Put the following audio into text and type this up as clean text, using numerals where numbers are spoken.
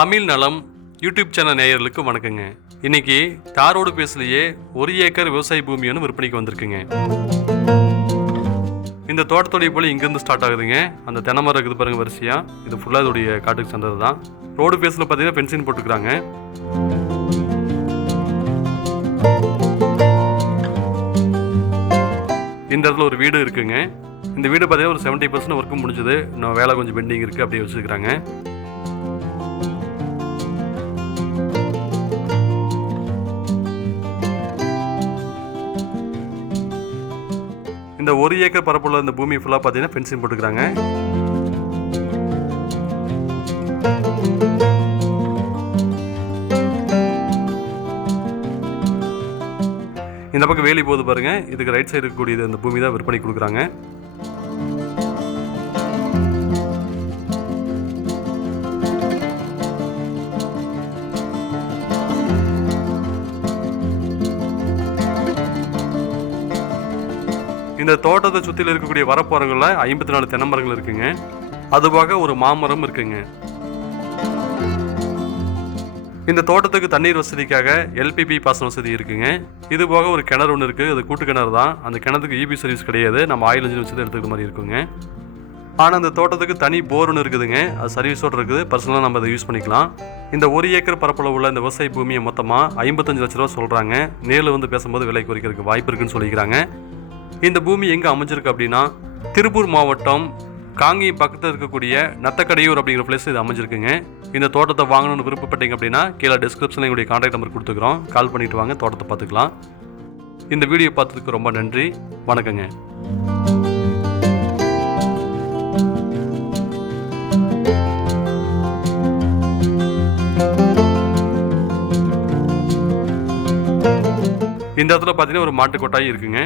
தமிழ் நலம் YouTube channel நேயர்களுக்கு வணக்கங்க. இன்னைக்கு தாரோடு பேசலையே 1 ஏக்கர் விவசாய பூமி ஒன்று விற்பனைக்கு வந்திருக்குங்க. இந்த தோட்டத்தோடைய போல இங்கேருந்து ஸ்டார்ட் ஆகுதுங்க. அந்த தென்னை மரம் இருக்குது பாருங்க வரிசையா, இது ஃபுல்லாக இதோடைய காட்டுக்கு சேர்ந்தது தான். ரோடு பேஸில் பார்த்தீங்கன்னா ஃபென்சிங் போட்டுக்கிறாங்க. இந்த இடத்துல ஒரு வீடு இருக்குங்க. இந்த வீடு பார்த்தீங்கன்னா ஒரு 70% ஒர்க்கு முடிஞ்சது, இன்னும் வேலை கொஞ்சம் பெண்டிங் இருக்குது, அப்படியே வச்சுருக்கிறாங்க. இந்த 1 ஏக்கர் பரப்புள்ள இந்த பூமி ஃபுல்லாக பார்த்தீங்கன்னா ஃபென்சிங் போட்டுக்கிறாங்க. இந்த பக்கம் வேலி போகுது பாருங்க, இதுக்கு ரைட் சைடு இருக்கக்கூடியது அந்த பூமி தான் விற்பனை கொடுக்குறாங்க. இந்த தோட்டத்தை சுற்றில இருக்கக்கூடிய வரப்போரங்களில் 54 தென்னை மரங்கள் இருக்குங்க. அதுபோக ஒரு மாமரம் இருக்குங்க. இந்த தோட்டத்துக்கு தண்ணீர் வசதிக்காக LPP பாசன வசதி இருக்குங்க. இது போக ஒரு கிணறு ஒன்று இருக்குது, அது கூட்டு கிணறு தான். அந்த கிணத்துக்கு EB சர்வீஸ் கிடையாது, நம்ம ஆயில் இன்ஜின் வச்சு தான் எடுத்துக்கிற மாதிரி இருக்குங்க. ஆனால் அந்த தோட்டத்துக்கு தனி போர் ஒன்று இருக்குதுங்க, அது சர்வீஸோடு இருக்குது. பர்சனலாக நம்ம அதை யூஸ் பண்ணிக்கலாம். இந்த 1 ஏக்கர் பரப்பளவு உள்ள இந்த விவசாய பூமியை மொத்தமாக 55 லட்ச ரூபா சொல்கிறாங்க. நேரில் வந்து பேசும்போது விலை குறைக்கிறதுக்கு வாய்ப்பு இருக்குன்னு சொல்லிக்கிறாங்க. இந்த பூமி எங்கே அமைஞ்சிருக்கு அப்படின்னா, திருப்பூர் மாவட்டம் காங்கேயம் பக்கத்தில் இருக்கக்கூடிய நத்தக்கடையூர் அப்படிங்கிற பிளேஸ் இது அமைஞ்சிருக்குங்க. இந்த தோட்டத்தை வாங்கணும்னு விருப்பப்பட்டீங்க அப்படின்னா கீழே டிஸ்கிரிப்ஷனில் எங்களுடைய கான்டாக்ட் நம்பர் கொடுத்துக்கிறோம், கால் பண்ணிட்டு வாங்க, தோட்டத்தை பார்த்துக்கலாம். இந்த வீடியோ பார்த்ததுக்கு ரொம்ப நன்றி, வணக்கங்க. இந்த இடத்துல பார்த்தீங்கன்னா ஒரு மாட்டு கொட்டாய் இருக்குங்க.